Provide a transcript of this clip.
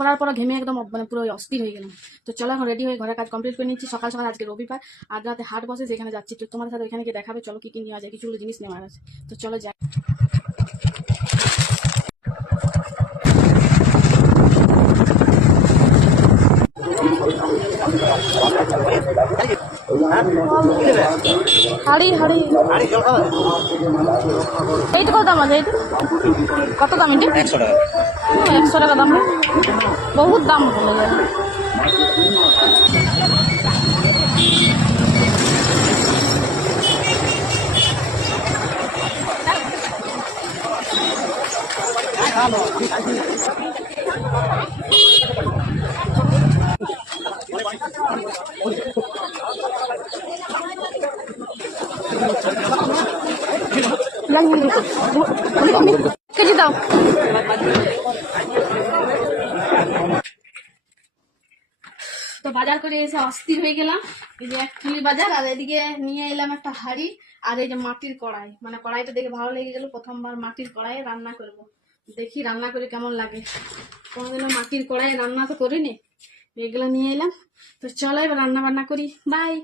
করার পর ঘেমে একদম মানে পুরো অস্থির হয়ে গেলাম। তো চলো এখন রেডি হয়ে ঘরের কাজ কমপ্লিট করে নিচ্ছি। সকাল সকাল আজকে রবিবার, আর রাতে হাট বসে, যেখানে যাচ্ছি তো তোমাদের সাথে ওইখানে গিয়ে দেখাবে। চলো কি কি নেওয়া যায়, কিছুগুলো জিনিস নেওয়ার আছে, তো চলো যাই। হাড়ি হাড়ি এইটা কত দাম আছে? কত দাম? এটা 100 টাকা। 100 টাকা দাম, বহুত দাম বলে যায়। কেজি দাও। তো বাজার করে এসে অস্থির হয়ে গেলাম। এই যে 1 কিলো বাজার, আর এদিকে নিয়ে এলাম একটা হাঁড়ি, আর এই যে মাটির কড়াই। মানে কড়াইটা দেখে ভালো লেগে গেল, প্রথমবার মাটির কড়াইয়ে রান্না করব। দেখি রান্না করে কেমন লাগে। কোনোদিনও মাটির কড়াইয়ে রান্না তো করিনি, এগুলো নিয়ে এলাম। তো চলো এবার রান্না বান্না করি। বাই।